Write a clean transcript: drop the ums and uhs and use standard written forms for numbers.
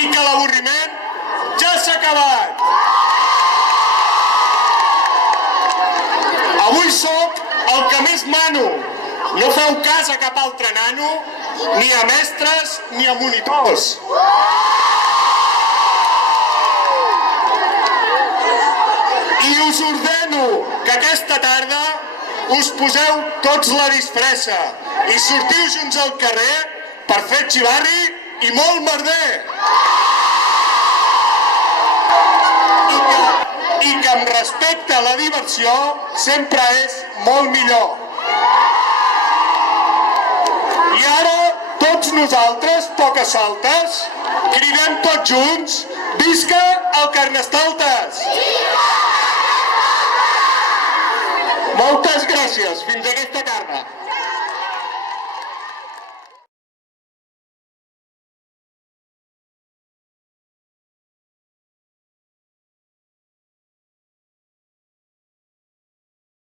i que l'avorriment ja s'ha acabat. Avui sóc el que més mano. No feu cas a cap altre nano, ni a mestres ni a monitors. I us ordeno que aquesta tarda us poseu tots la disfressa i sortiu junts al carrer per fer xivarri i molt merder. I que amb respecte a la diversió sempre és molt millor. I ara tots nosaltres, pocasoltes, cridem tots junts: visca el Carnestoltes! Moltes gràcies. Fins aquesta tarda.